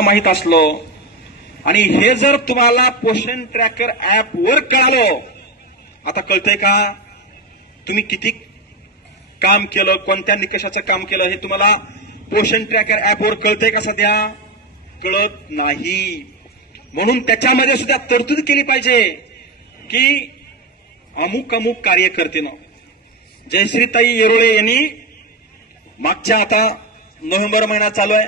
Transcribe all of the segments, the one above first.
माहित असलो आणि हे जर तुम्हाला पोषण ट्रॅकर ऍप वर कळालं, आता कळतंय का तुम्ही किती काम केलं, कोणत्या निकषाचं काम केलं हे तुम्हाला पोषण ट्रॅकर ऍप वर कळतंय का? सध्या कळत नाही. म्हणून त्याच्यामध्ये सुद्धा तरतूद केली पाहिजे की अमुक अमुक कार्यकर्त्यानं जयश्रीताई येरोळे यांनी मागच्या आता नोव्हेंबर महिना चालू आहे,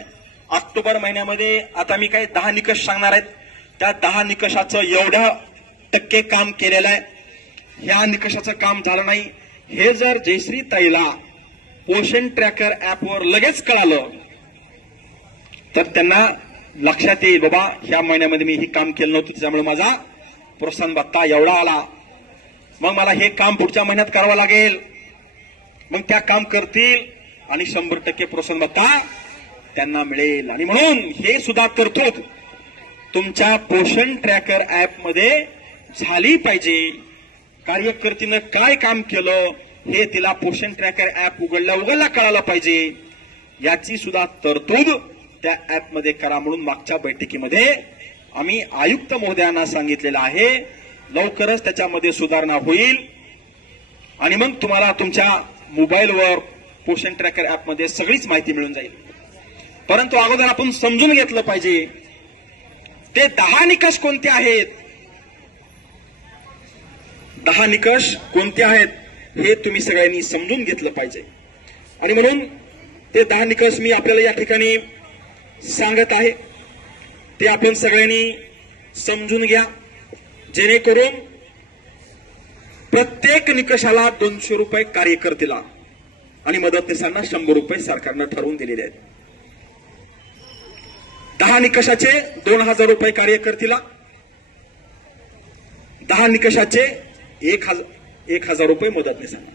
ऑक्टोबर महिन्यामध्ये आता मी काही 10 निकष सांगणार आहेत. त्या 10 निकषाचं एवढ्या टक्के काम केलेलं आहे. ह्या निकषाचं काम झालं नाही. हे जर जयश्रीताईला पोषण ट्रॅकर ऍपवर लगेच कळालं तर त्यांना लक्षात येईल, बाबा ह्या महिन्यामध्ये मी हे काम केलं नव्हतं, त्याच्यामुळे माझा प्रोत्साहन भत्ता एवढा आला, मग मला हे काम पुढच्या महिन्यात करावं लागेल. मग त्या काम करतील आणि 100% प्रोत्साहन भत्ता त्यांना मिळेल. आणि म्हणून हे सुद्धा तरतूद तुमच्या पोषण ट्रॅकर ऍप मध्ये झाली पाहिजे. कार्यकर्तीनं काय काम केलं हे तिला पोषण ट्रॅकर ऍप उघडल्या कळायला पाहिजे. याची सुद्धा तरतूद त्या ऍप मध्ये करा म्हणून मागच्या बैठकीमध्ये आम्ही आयुक्त महोदयांना सांगितलेलं आहे. लवकरच त्याच्यामध्ये सुधारणा होईल आणि मग तुम्हाला तुमच्या मोबाईलवर पोषण ट्रॅकर ऍप मध्ये सगळीच माहिती मिळून जाईल. परंतु अगोदर आपण समजून घेतलं पाहिजे ते 10 निकष कोणते आहेत, 10 निकष कोणते आहेत हे तुम्ही सगळ्यांनी समजून घेतलं पाहिजे. आणि म्हणून ते 10 निकष मी आपल्याला या ठिकाणी सांगत आहे, ते आपण सगळ्यांनी समजून घ्या, जेणेकरून प्रत्येक निकषाला 200 रुपये कार्यकर्त्याला आणि मदतनीसांना 100 रुपये सरकारनं ठरवून दिलेले आहेत. 10 निकषाचे 2000 रुपये कार्यकर्त्याला, 10 निकषाचे 1000 रुपये मदतनीसांना.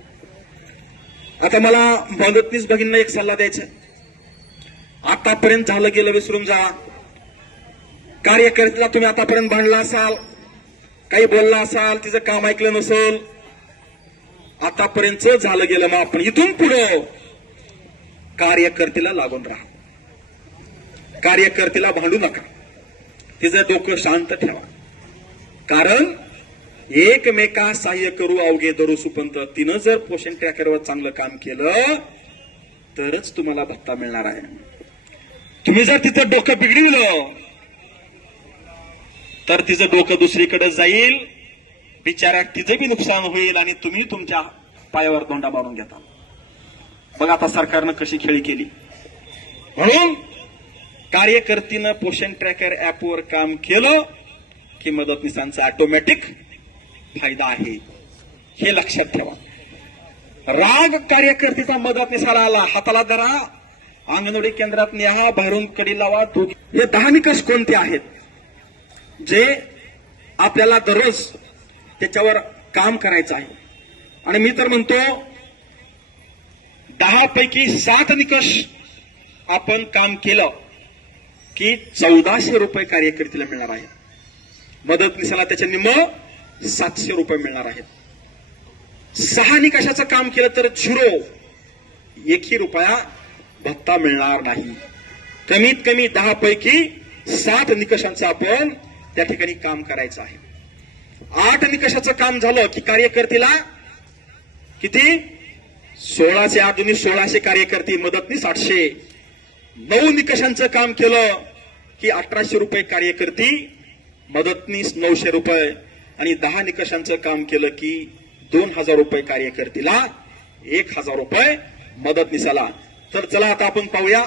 आता मला मदतनीस भगिनींना एक सल्ला द्यायचा, आतापर्यंत झालं गेलं विसरून जा. कार्यकर्त्याला तुम्ही आतापर्यंत भांडला असाल, काही बोलला असाल, तिचं काम ऐकलं नसेल, आतापर्यंत झालं गेलं मग आपण इथून पुढं कार्यकर्त्याला लागून राहा, कार्यकर्त्याला भांडू नका, तिचं डोकं शांत ठेवा. कारण एकमेका सहाय्य करू अवघे धरू सुपंत, तिनं जर पोषण ट्रॅकरवर चांगलं काम केलं तरच तुम्हाला भत्ता मिळणार आहे. तुम्ही जर तिचं डोकं बिघडवलं तर तिचं डोकं दुसरीकडे जाईल, बिचारा तिचं बी नुकसान होईल आणि तुम्ही तुमच्या पायावर दोंडा मारून घेता. बघा आता सरकारनं कशी खेळी केली. म्हणून कार्यकर्तीनं पोषण ट्रॅकर ऍपवर काम केलं की मदतनीसांचा ऑटोमॅटिक फायदा आहे, हे लक्षात ठेवा. राग कार्यकर्तीचा मदतनीसाला आला, हाताला धरा, अंगणवाडी केंद्रात न्या, बाहेरून कडी लावा. हे 10 निकष कोणते आहेत जे आपल्याला दररोज त्याच्यावर काम करायचं आहे. आणि मी तर म्हणतो 10 पैकी 7 निकष आपण काम केलं की 1400 रुपये कार्यकर्त्याला मिळणार आहे. मदतनीसाला त्याच्या निम्म 700 रुपये मिळणार आहेत. 6 निकषाचं काम केलं तर 0, 1 रुपया भत्ता मिळणार नाही. कमीत कमी 10 पैकी 7 निकषांचं आपण त्या ठिकाणी काम करायचं आहे. 8 निकषाचं काम झालं की कार्यकर्त्याला किती, 16चे 8 दोन्ही 1600 कार्यकर्ते, मदतनीस 800. 9 निकषांचं काम केलं की 1800 रुपये कार्यकर्ती, मदतनीस 900 रुपये. आणि 10 निकषांचं काम केलं की 2000 रुपये कार्यकर्तीला, 1000 रुपये मदतनीसाला. तर चला आता आपण पाहूया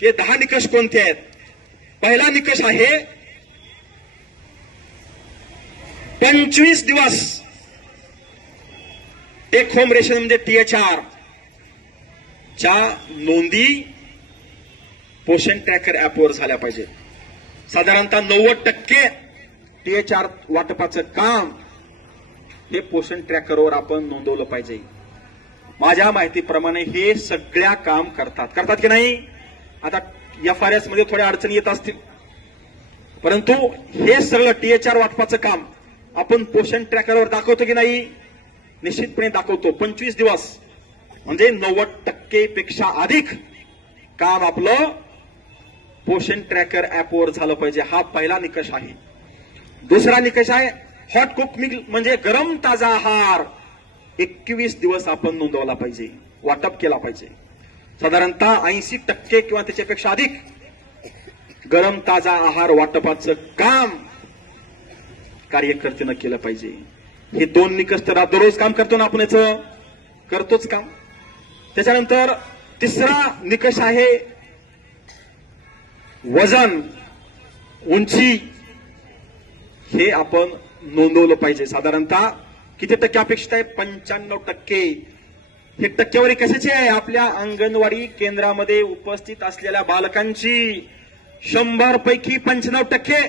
हे 10 निकष कोणते आहेत. पहिला निकष आहे 25 दिवस टेक होम रेशन म्हणजे THR च्या नोंदी पोषण ट्रॅकर ऍपवर झाल्या पाहिजे. साधारणतः 90% THR वाटपाचं काम हे पोषण ट्रॅकरवर आपण नोंदवलं पाहिजे. माझ्या माहितीप्रमाणे हे सगळ्या काम करतात की नाही. आता FRS मध्ये थोड्या अडचणी येत असतील, परंतु हे सगळं THR वाटपाचं काम आपण पोषण ट्रॅकरवर दाखवतो की नाही, निश्चितपणे दाखवतो. 25 दिवस म्हणजे 90% पेक्षा अधिक काम आपलं पोषण ट्रॅकर ऍपवर झालं पाहिजे. हा पहिला निकष आहे. दुसरा निकष आहे हॉट कुक मील म्हणजे गरम ताजा आहार 21 दिवस आपण नोंदवला पाहिजे, वाटप केला पाहिजे. साधारणतः 80% किंवा त्याच्यापेक्षा अधिक गरम ताजा आहार वाटपाचं काम कार्यकर्त्यानं केलं पाहिजे. हे दोन निकष तर दररोज काम करतो ना आपण, याचं करतोच काम. त्याच्यानंतर तिसरा निकष आहे वजन, उंची, हे आपण नोंदवलं पाहिजे. साधारणतः किती टक्के अपेक्षित आहे? 95%. ही टक्केवारी कशाची आहे? आपल्या अंगणवाडी केंद्रामध्ये उपस्थित असलेल्या बालकांची 100 पैकी 95%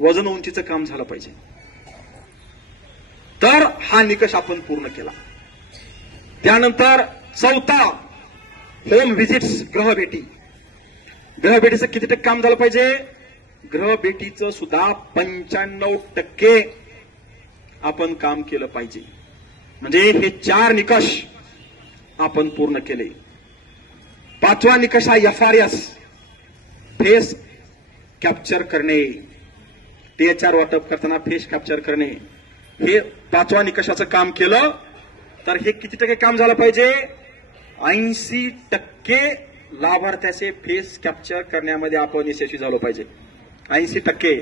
वजन उंचीचं काम झालं पाहिजे. तर हा निकष आपण पूर्ण केला. त्यानंतर चौथा होम व्हिजिट्स, गृहभेटी. गृहभेटीचं किती टक्के काम झालं पाहिजे? गृहभेटीचं सुद्धा 95% आपण काम केलं पाहिजे. म्हणजे हे 4 निकष आपण पूर्ण केले. पाचवा निकष हा FRS, फेस कॅप्चर करणे. THR वाटप करताना फेस कॅप्चर करणे, हे पाचवा निकषाचं काम केलं तर हे किती टक्के काम झालं पाहिजे? 80% लाभार्थ्याचे फेस कॅप्चर करण्यामध्ये आपण यशस्वी झालो पाहिजे. 80%.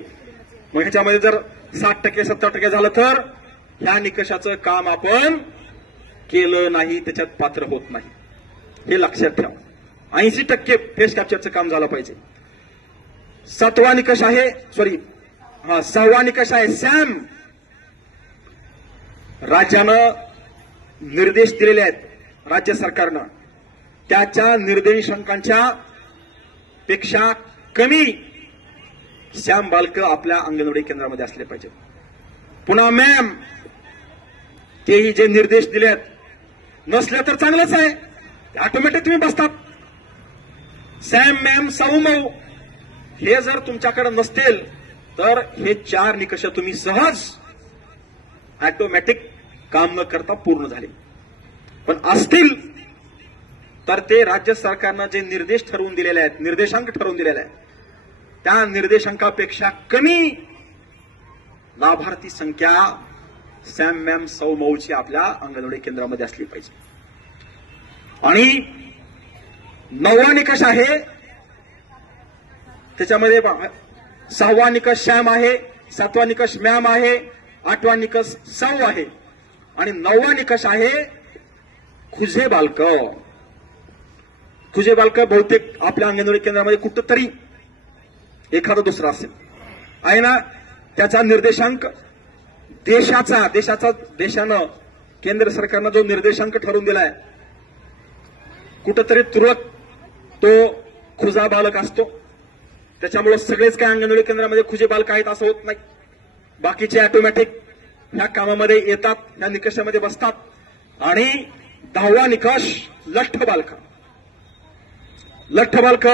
मग ह्याच्यामध्ये जर 60% 70% झालं तर ह्या निकषाचं काम आपण केलं नाही, त्याच्यात पात्र होत नाही. हे लक्षात ठेवा. 80% फेस कॅप्चरचं काम झालं पाहिजे. सहावा निकष आहे सॅम. राज्यानं निर्देश दिलेले आहेत, राज्य सरकारनं त्याच्या निर्देशांकांच्या पेक्षा कमी सॅम बालक आपल्या अंगणवाडी केंद्रामध्ये असले पाहिजे. पुन्हा मॅम, तेही जे निर्देश दिलेत नसले तर चांगलंच आहे, ऑटोमॅटिक तुम्ही बसतात. सॅम, मॅम, सौ, मऊ हे जर तुमच्याकडे नसतील तर हे 4 निकष तुम्ही सहज ऑटोमॅटिक काम न करता पूर्ण झाले. पण असतील तर ते राज्य सरकारनं जे निर्देश ठरवून दिलेले आहेत, निर्देशांक ठरवून दिलेले आहेत, त्या निर्देशांकापेक्षा कमी लाभार्थी संख्या सॅम, मॅम, सौ, मऊची आपल्या अंगणवाडी केंद्रामध्ये असली पाहिजे. आणि 9वा निकष आहे, त्याच्यामध्ये 6वा निकष सॅम आहे, 7वा निकष मॅम आहे, 8वा निकष सौ आहे आणि 9वा निकष आहे खुजे बालक. खुजे बालक बहुतेक आपल्या अंगणवाडी केंद्रामध्ये कुठं तरी एखादं दुसरं असेल आहे ना. त्याचा निर्देशांक देशानं केंद्र सरकारनं जो निर्देशांक ठरवून दिलाय, कुठंतरी तुरळक तो खुजा बालक असतो. त्याच्यामुळे सगळेच काय अंगणवाडी केंद्रामध्ये खुजे बालक आहेत असं होत नाही. बाकीचे ऑटोमॅटिक ह्या कामामध्ये येतात, ह्या निकषामध्ये बसतात. आणि 10वा निकष लठ्ठ बालक. लठ्ठ बालक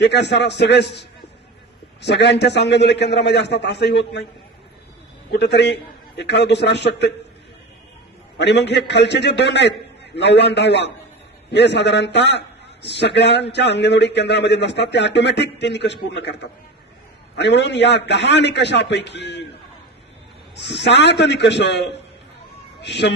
ते काय सगळ्यांच्याच अंगणवाडी केंद्रामध्ये असतात असंही होत नाही, कुठेतरी एखादा दुसरा असू शकते. आणि मग हे खालचे जे 2 आहेत 9वा आणि 10वा, हे साधारणतः सगळ्यांच्या अंगणवाडी केंद्रामध्ये नसतात, ते ऑटोमॅटिक ते निकष पूर्ण करतात. आणि म्हणून या 10 निकषापैकी 7 निकष 100